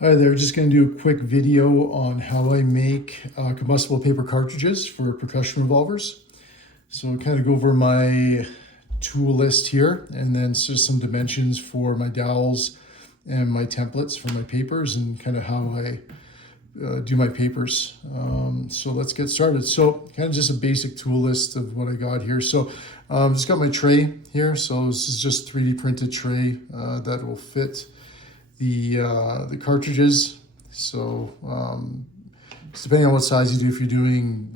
Hi there, just going to do a quick video on how I make combustible paper cartridges for percussion revolvers. So I'll kind of go over my tool list here and then just some dimensions for my dowels and my templates for my papers and kind of how I do my papers. So let's get started. So kind of just a basic tool list of what I got here. So just got my tray here. So this is just 3D printed tray that will fit the cartridges. So it's depending on what size you do, if you're doing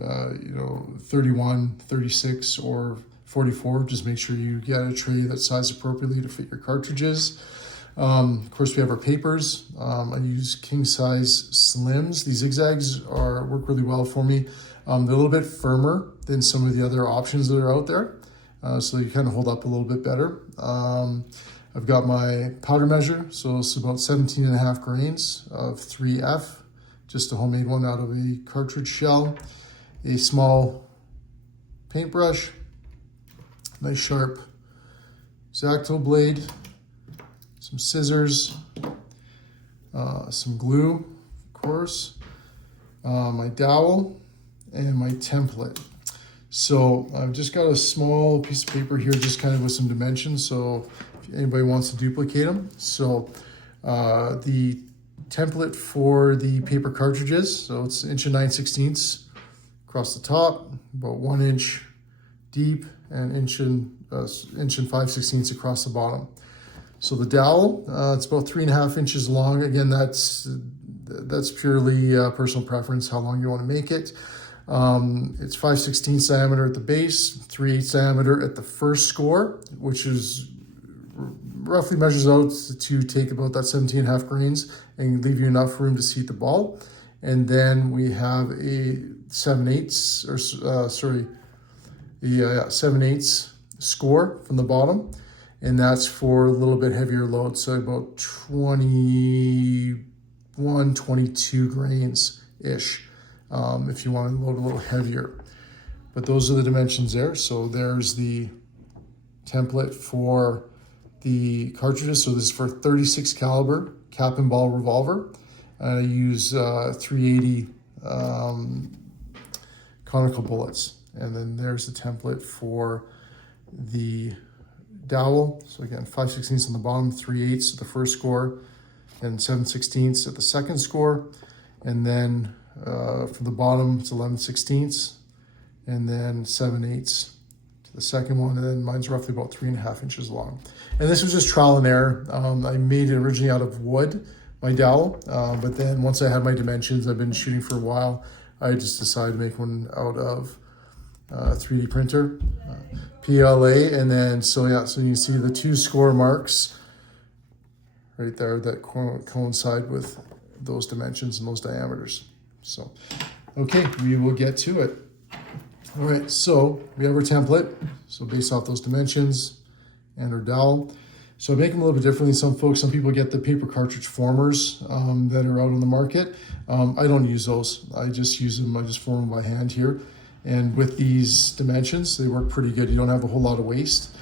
31, 36 or 44, just make sure you get a tray that's sized appropriately to fit your cartridges. Of course, we have our papers. I use king size slims. These zigzags work really well for me. They're a little bit firmer than some of the other options that are out there, so you kind of hold up a little bit better. I've got my powder measure, so it's about 17.5 grains of 3F, just a homemade one out of a cartridge shell, a small paintbrush, nice sharp X-Acto blade, some scissors, some glue, of course, my dowel, and my template. So I've just got a small piece of paper here, just kind of with some dimensions, so if anybody wants to duplicate them. So the template for the paper cartridges, so it's 1.9/16 across the top, about 1 inch deep, and 1.5/16 across the bottom. So the dowel, it's about 3.5 inches long. Again, that's purely personal preference, how long you want to make it. It's 5/16 diameter at the base, 3/8 diameter at the first score, which is roughly measures out to take about that 17.5 grains and leave you enough room to seat the ball. And then we have a 7/8, or 7/8 score from the bottom. And that's for a little bit heavier load, so about 21, 22 grains-ish, if you want to load a little heavier. But those are the dimensions there. So there's the template for the cartridges. So this is for 36 caliber cap and ball revolver. I use 380 conical bullets. And then there's the template for the dowel. So again, 5/16 on the bottom, 3/8 at the first score, and 7/16 at the second score. And then for the bottom, it's 11/16, and then 7/8 to the second one. And then mine's roughly about 3.5 inches long. And this was just trial and error. I made it originally out of wood, my dowel, but then once I had my dimensions, I've been shooting for a while, I just decided to make one out of 3D printer, PLA, and then so you can see the 2 score marks right there that coincide with those dimensions and those diameters. So, okay, we will get to it. All right, so we have our template. So based off those dimensions and our dowel. So I make them a little bit differently. Some people get the paper cartridge formers that are out on the market. I don't use those. I just use them. I just form them by hand here. And with these dimensions, they work pretty good. You don't have a whole lot of waste.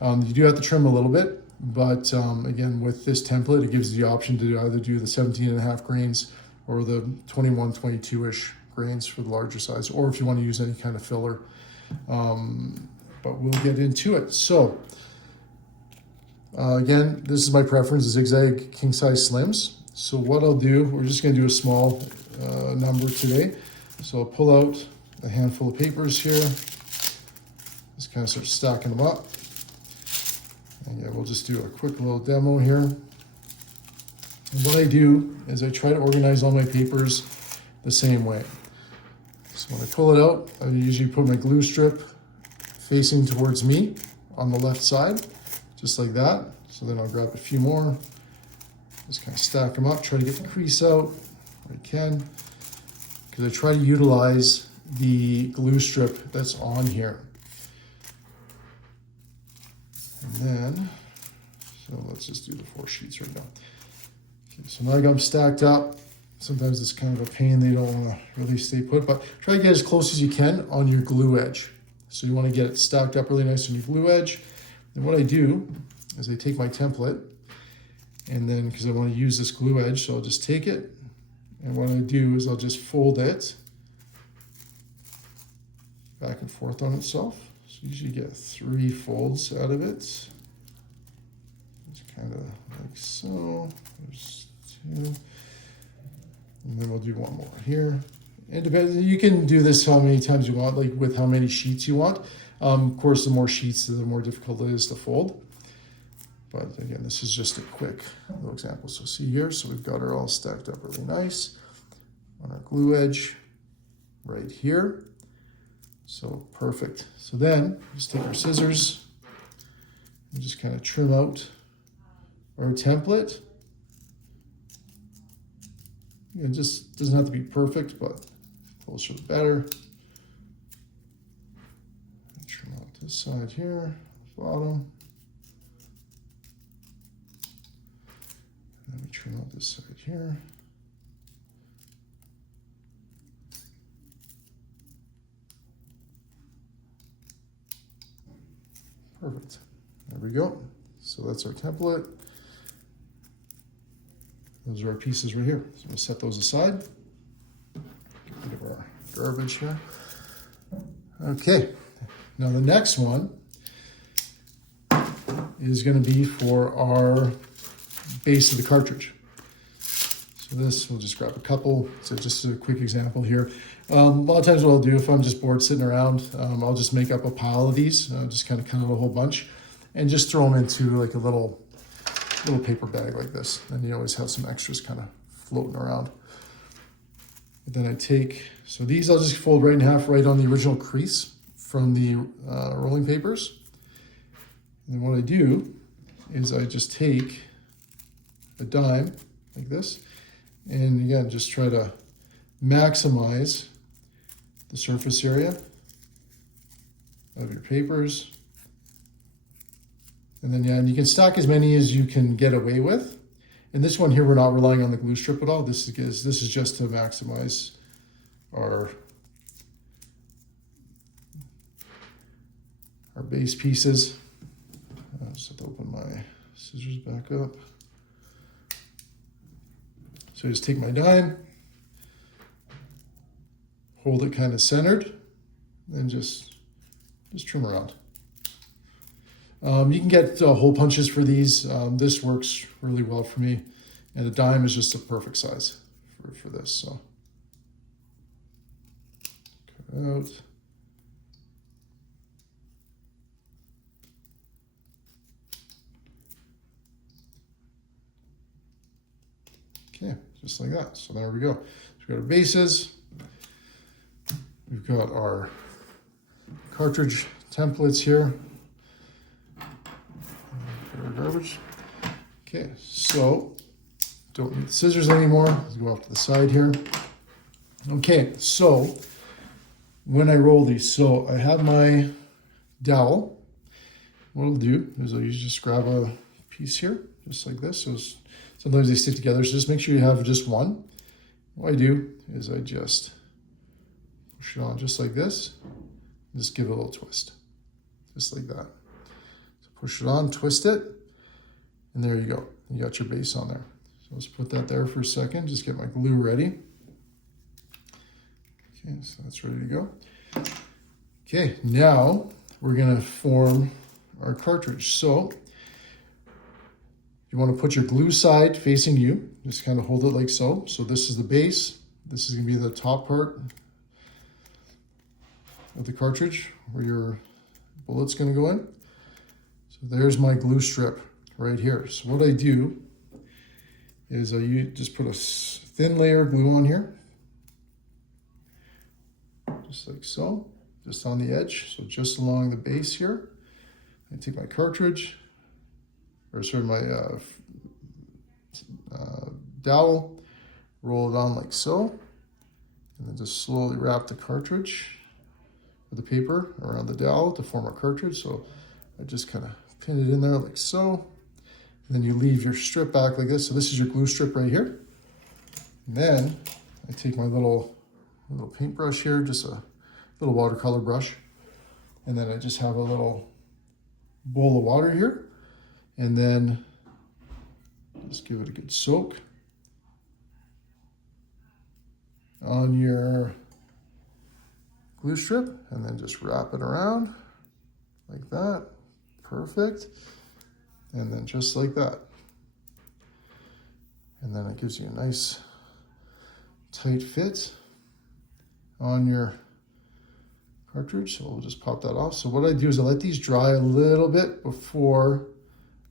You do have to trim a little bit, but again, with this template, it gives you the option to either do the 17.5 grains or the 21, 22-ish grains for the larger size, or if you want to use any kind of filler. But we'll get into it. So again, this is my preference, zigzag king size slims. So what I'll do, we're just going to do a small number today. So I'll pull out a handful of papers here. Just kind of start stacking them up. And yeah, we'll just do a quick little demo here. And what I do is I try to organize all my papers the same way. So when I pull it out, I usually put my glue strip facing towards me on the left side, just like that. So then I'll grab a few more, just kind of stack them up, try to get the crease out if I can, because I try to utilize the glue strip that's on here. And then, so let's just do the 4 sheets right now. Okay, so now I got them stacked up. Sometimes it's kind of a pain, they don't want to really stay put, but try to get as close as you can on your glue edge. So you want to get it stacked up really nice on your glue edge. And what I do is I take my template And then, because I want to use this glue edge, so I'll just take it. And what I do is I'll just fold it back and forth on itself. So you usually get 3 folds out of it. Just kind of like so. There's 2. And then we'll do 1 more here. And depends, you can do this how many times you want, like with how many sheets you want. Of course, the more sheets, the more difficult it is to fold. But again, this is just a quick little example. So see here, so we've got her all stacked up really nice on our glue edge right here. So perfect. So then just take our scissors and just kind of trim out our template. It just doesn't have to be perfect, but closer the better. Trim out this side here, bottom. Let me trim out this side here. Perfect. There we go. So that's our template. Those are our pieces right here. So we'll set those aside. Get rid of our garbage here. Okay. Now the next one is going to be for our base of the cartridge. So this, we'll just grab a couple. So just a quick example here. A lot of times what I'll do if I'm just bored sitting around, I'll just make up a pile of these, just kind of cut out a whole bunch and just throw them into like a little paper bag like this. And you always have some extras kind of floating around. But then I take, so these I'll just fold right in half right on the original crease from the rolling papers. And then what I do is I just take a dime like this, and again, just try to maximize the surface area of your papers. And then, yeah, and you can stack as many as you can get away with. And this one here, we're not relying on the glue strip at all. This is just to maximize our base pieces. I just have to open my scissors back up. So I just take my dime, hold it kind of centered, and just trim around. You can get hole punches for these. This works really well for me. And the dime is just a perfect size for this. So cut it out. Okay, just like that. So there we go. So we've got our bases. We've got our cartridge templates here. Our garbage. Okay, so don't need the scissors anymore. Let's go off to the side here. Okay, so when I roll these, so I have my dowel. What I'll do is I'll usually just grab a piece here, just like this. So sometimes they stick together, so just make sure you have just one. What I do is I just push it on just like this, and just give it a little twist, just like that. So push it on, twist it, and there you go. You got your base on there. So let's put that there for a second, just get my glue ready. Okay, so that's ready to go. Okay, now we're gonna form our cartridge. So you want to put your glue side facing you, just kind of hold it like so. So this is the base. This is going to be the top part of the cartridge where your bullet's going to go in. So there's my glue strip right here. So what I do is I just put a thin layer of glue on here, just like so, just on the edge. So just along the base here. I take my cartridge, or sort of my dowel, roll it on like so, and then just slowly wrap the cartridge with the paper around the dowel to form a cartridge. So I just kind of pin it in there like so, and then you leave your strip back like this. So this is your glue strip right here. And then I take my little paintbrush here, just a little watercolor brush, and then I just have a little bowl of water here. And then Just give it a good soak on your glue strip, and then just wrap it around like that. Perfect. And then just like that. And then it gives you a nice tight fit on your cartridge. So we'll just pop that off. So what I do is I let these dry a little bit before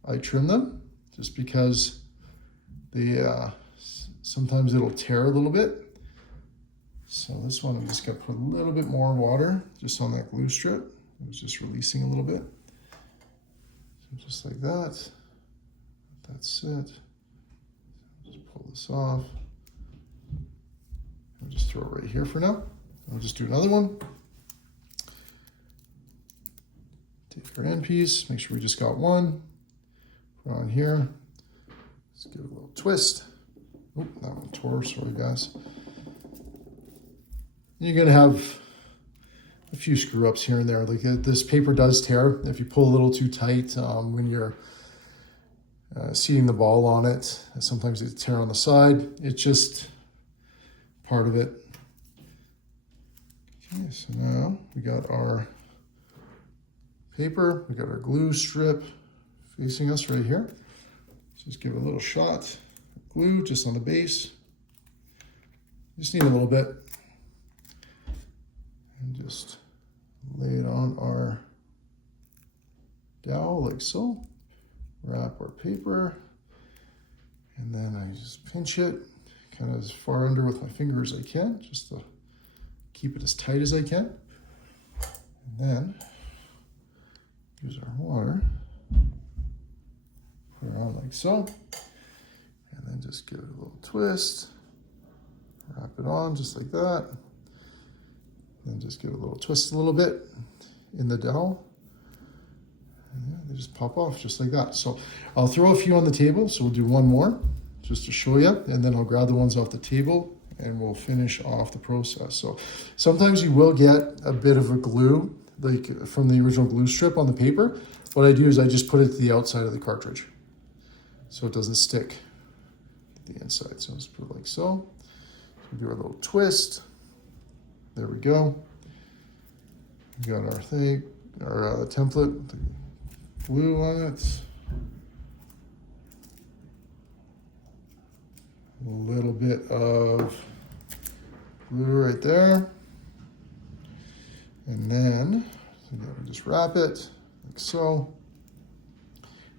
I trim them, just because they sometimes it'll tear a little bit. So this one I'm just gonna put a little bit more water just on that glue strip. It was just releasing a little bit. So just like that. That's it. Just pull this off. I'll just throw it right here for now. I'll just do another one. Take our end piece, make sure we just got one. Put it on here. Let's give it a little twist. Oh, that one tore, sorry guys. You're gonna have a few screw ups here and there. Like this paper does tear if you pull a little too tight when you're seating the ball on it. Sometimes it tear on the side. It's just part of it. Okay, so now we got our paper, we got our glue strip facing us right here. So just give it a little shot of glue just on the base. Just need a little bit. And just lay it on our dowel like so. Wrap our paper, and then I just pinch it kind of as far under with my finger as I can, just to keep it as tight as I can. And then use our water, put it on like so, and then just give it a little twist, wrap it on just like that. Then just give it a little twist a little bit in the dowel. And yeah, they just pop off just like that. So I'll throw a few on the table. So we'll do one more just to show you. And then I'll grab the ones off the table and we'll finish off the process. So sometimes you will get a bit of a glue, like from the original glue strip on the paper. What I do is I just put it to the outside of the cartridge so it doesn't stick to the inside. So let's put it like so. So do a little twist. There we go. We got our thing, our template, the glue on it. A little bit of glue right there. And then we just wrap it like so.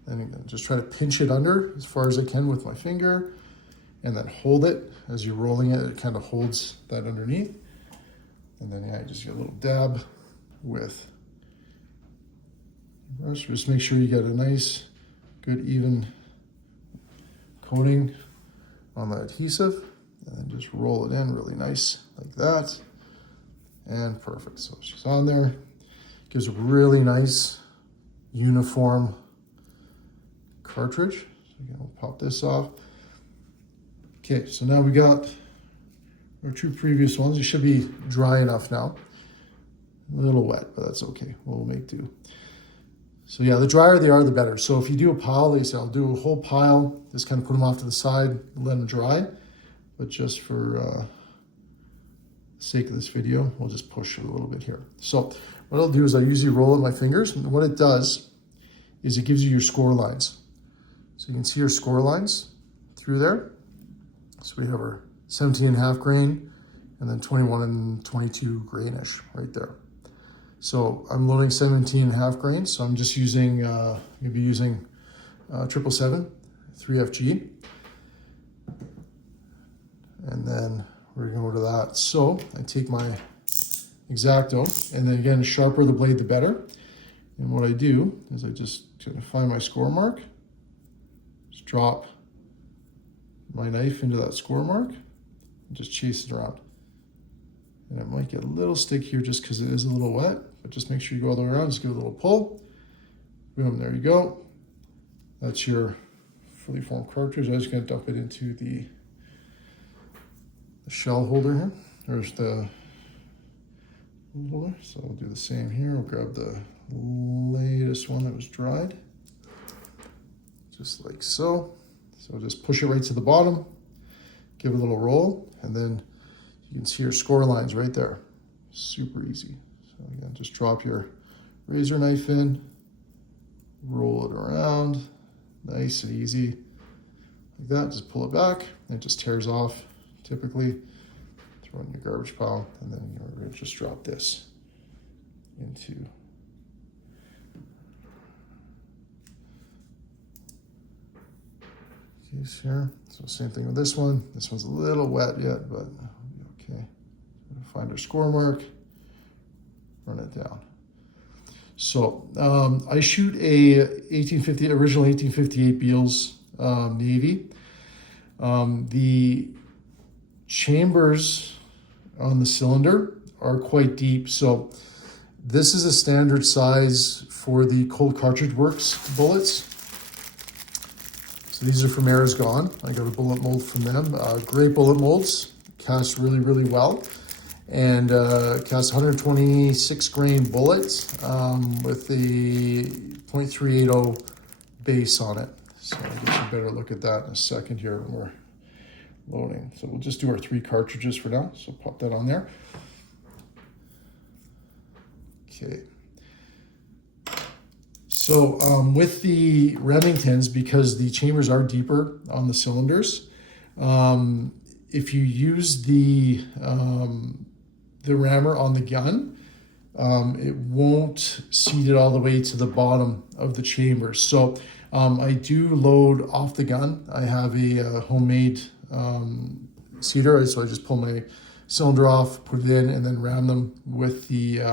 Then again, just try to pinch it under as far as I can with my finger, and then hold it as you're rolling it. It kind of holds that underneath. And then yeah, you just get a little dab with the brush. Just make sure you get a nice, good, even coating on the adhesive, and then just roll it in really nice like that. And perfect. So she's on there. Gives a really nice, uniform cartridge. So again, we'll pop this off. Okay, so now we got our two previous ones. You should be dry enough now. A little wet, but that's okay. We'll make do. So yeah, the drier they are, the better. So if you do a pile, like I said, I'll do a whole pile, just kind of put them off to the side and let them dry. But just for the sake of this video, we'll just push it a little bit here. So what I'll do is I usually roll in my fingers, and what it does is it gives you your score lines. So you can see your score lines through there. So we have our 17.5 grain, and then 21 and 22 grainish right there. So I'm loading 17.5 grain, so I'm just using, maybe using 777 3FG. And then we're gonna go to that. So I take my X-Acto, and then again, the sharper the blade, the better. And what I do is I just kind of find my score mark, just drop my knife into that score mark, and just chase it around. And it might get a little stick here just because it is a little wet, but just make sure you go all the way around, just give it a little pull. Boom, there you go. That's your fully formed cartridge. I'm just gonna dump it into the shell holder here. There's the holder. So we'll do the same here. We'll grab the latest one that was dried. Just like so. So just push it right to the bottom, give it a little roll, and then you can see your score lines right there. Super easy. So again, just drop your razor knife in, roll it around, nice and easy. Like that, just pull it back, and it just tears off typically. Throw it in your garbage pile, and then you're going to just drop this into case here. So same thing with this one. This one's a little wet yet, but okay. Find our score mark, run it down. So I shoot a original 1858 Beals Navy. The chambers on the cylinder are quite deep. So this is a standard size for the Cold Cartridge Works bullets. So these are from Gone. I got a bullet mold from them. Great bullet molds, cast really, really well. And cast 126 grain bullets with the .380 base on it. So I'll get you a better look at that in a second here when we're loading. So we'll just do our 3 cartridges for now. So pop that on there. Okay. So with the Remingtons, because the chambers are deeper on the cylinders, if you use the rammer on the gun, it won't seat it all the way to the bottom of the chamber. So I do load off the gun. I have a homemade seater, so I just pull my cylinder off, put it in, and then ram them with the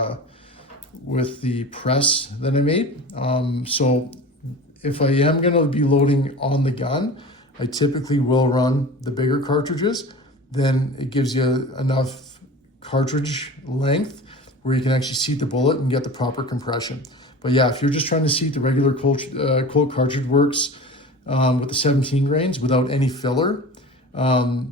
press that I made. So if I am going to be loading on the gun, I typically will run the bigger cartridges. Then it gives you enough cartridge length where you can actually seat the bullet and get the proper compression. But yeah, if you're just trying to seat the regular Cold Cartridge Works with the 17 grains without any filler,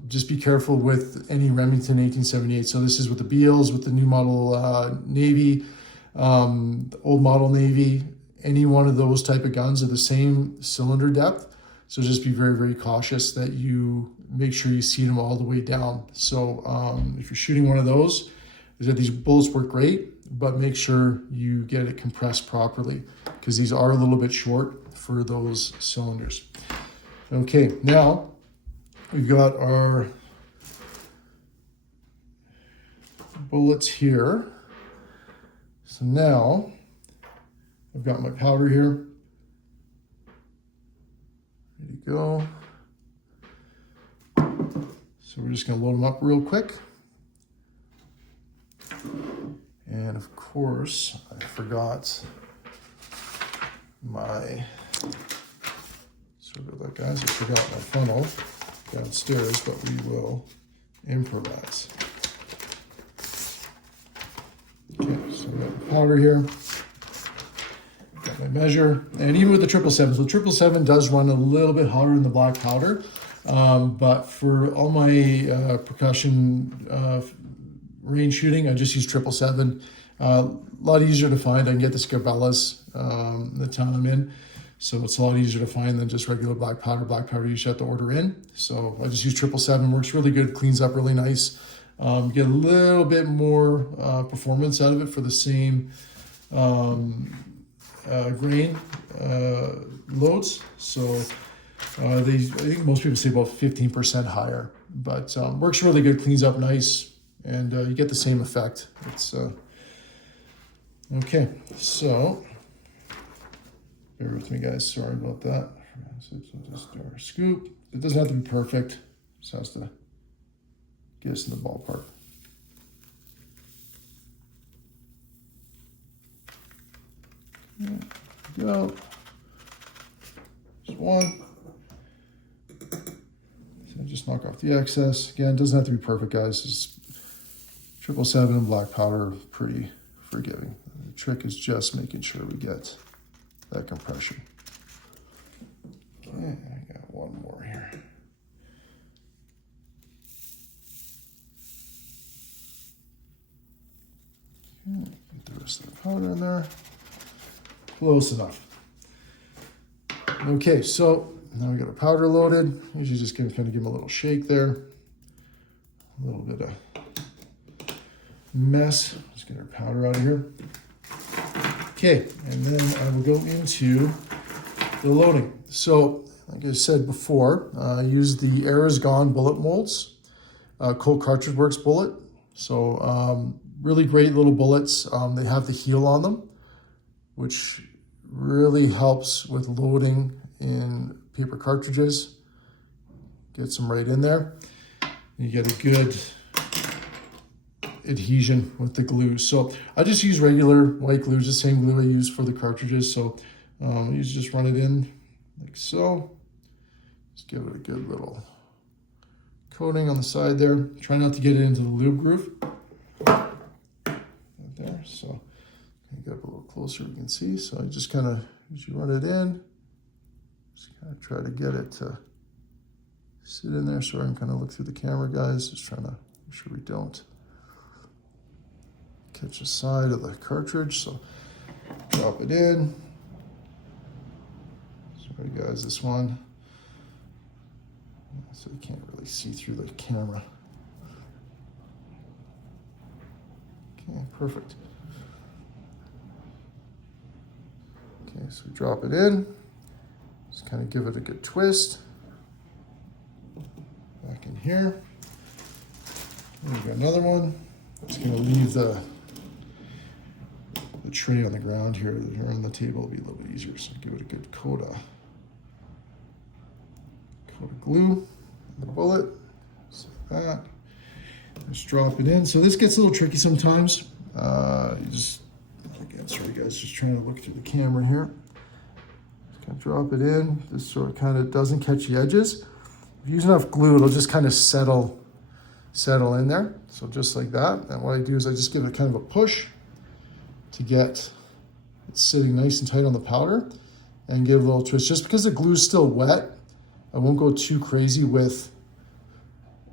just be careful with any Remington 1878. So this is with the Beals, with the new model Navy, the old model Navy, any one of those type of guns are the same cylinder depth. So just be very, very cautious that you make sure you seat them all the way down. So if you're shooting one of those, these bullets work great, but make sure you get it compressed properly because these are a little bit short for those cylinders. Okay, now we've got our bullets here. So now I've got my powder here. Ready to go. So we're just going to load them up real quick. And of course, I forgot my, sorry about that guys, I forgot my funnel downstairs, but we will improvise. Okay, so I've got the powder here, got my measure, and even with the 777, so 777 does run a little bit hotter than the black powder, but for all my percussion range shooting, I just use 777. A lot easier to find. I can get the Scabellas, the town I'm in, so it's a lot easier to find than just regular black powder. Black powder you should have to order in, so I just use 777. Works really good, cleans up really nice. Get a little bit more performance out of it for the same grain loads. So I think most people say about 15% higher, but works really good, cleans up nice, and you get the same effect. It's okay. So bear with me, guys. Sorry about that. So just do our scoop. It doesn't have to be perfect. Just has to get us in the ballpark. There we go. Just one. So just knock off the excess. Again, it doesn't have to be perfect, guys. It's 777 and black powder, pretty forgiving. The trick is just making sure we get that compression. Okay, I got one more here. Okay, get the rest of the powder in there. Close enough. Okay, so now we got our powder loaded. Usually just gonna kind of give them a little shake there. A little bit of mess. Let's get our powder out of here. Okay, and then I will go into the loading. So, like I said before, I use the Era's Gone bullet molds, Colt Cartridge Works bullet. So, really great little bullets. They have the heel on them, which really helps with loading in paper cartridges. Gets them right in there. You get a good adhesion with the glue. So I just use regular white glue, the same glue I use for the cartridges. So you just run it in like so. Just give it a good little coating on the side there. Try not to get it into the lube groove. Right there. So get up a little closer, you can see. So I just kind of, as you run it in, just kind of try to get it to sit in there. So I can kind of look through the camera, guys. Just trying to make sure we don't catch the side of the cartridge. So drop it in. Sorry guys, this one. So you can't really see through the camera. Okay, perfect. Okay, so drop it in. Just kind of give it a good twist. Back in here. There we go, another one. Just gonna leave the tray on the ground here, or on the table will be a little bit easier. So give it a good coat of glue, the bullet, just like that. Just drop it in. So this gets a little tricky sometimes. You just, again, sorry guys, just trying to look through the camera here. Just kind of drop it in, just so it kind of doesn't catch the edges. If you use enough glue, it'll just kind of settle in there. So just like that. And what I do is I just give it kind of a push to get it sitting nice and tight on the powder, and give a little twist. Just because the glue is still wet, I won't go too crazy with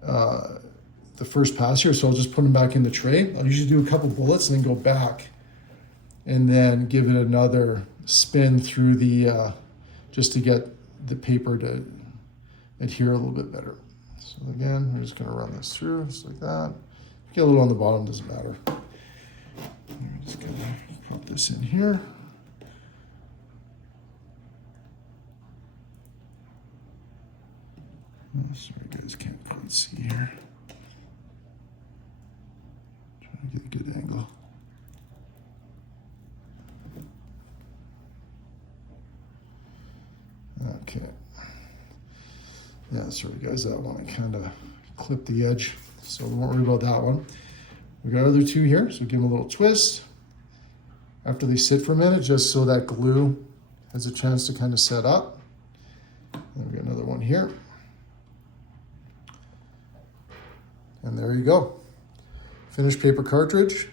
the first pass here. So I'll just put them back in the tray. I'll usually do a couple bullets and then go back and then give it another spin through the, just to get the paper to adhere a little bit better. So again, we're just gonna run this through just like that. Get a little on the bottom, doesn't matter. I'm just gonna put this in here. Oh, sorry guys, can't quite see here. Trying to get a good angle. Okay. Yeah, sorry guys, that one I kind of clipped the edge, so we won't worry about that one. We got other two here, so give them a little twist after they sit for a minute, just so that glue has a chance to kind of set up. And we got another one here. And there you go. Finished paper cartridge.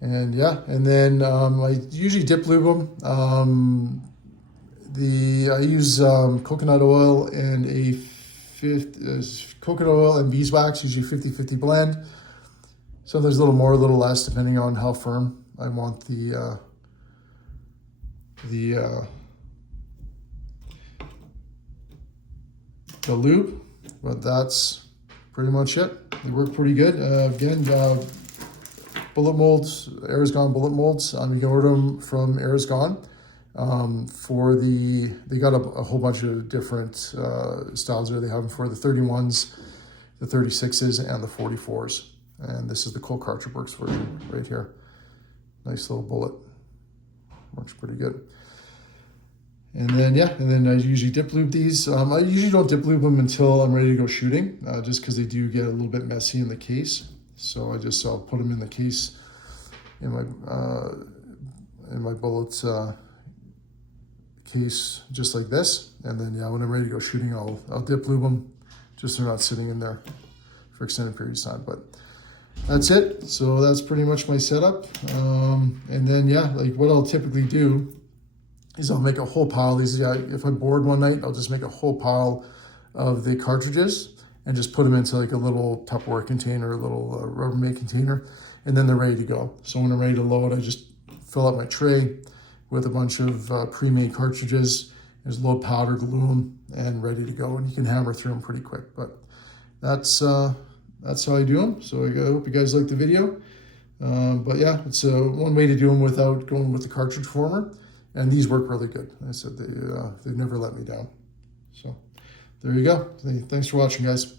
And yeah, and then I usually dip lube them. I use coconut oil and coconut oil and beeswax, usually 50-50 blend. Sometimes a little more, a little less, depending on how firm I want the lube. But that's pretty much it. They work pretty good. Again, bullet molds, Era's Gone bullet molds. You can order them from Era's Gone. They got a whole bunch of different styles there. They have them for the 31s, the 36s, and the 44s. And this is the Colt Cartridge Works version right here. Nice little bullet. Works pretty good. And then, yeah, and then I usually dip lube these. I usually don't dip lube them until I'm ready to go shooting, just because they do get a little bit messy in the case. So I'll put them in the case in my bullets case, just like this. And then, yeah, when I'm ready to go shooting, I'll dip lube them, just so they're not sitting in there for extended periods of time. But that's it. So that's pretty much my setup. And then, yeah, like what I'll typically do is I'll make a whole pile of these. If I'm bored one night, I'll just make a whole pile of the cartridges and just put them into like a little Tupperware container, a little Rubbermaid container, and then they're ready to go. So when I'm ready to load, I just fill up my tray with a bunch of pre-made cartridges, There's low powder, glue them, and ready to go. And you can hammer through them pretty quick. But that's how I do them. So I hope you guys like the video. But yeah, it's one way to do them without going with the cartridge former. And these work really good. I said they've never let me down. So there you go. Thanks for watching, guys.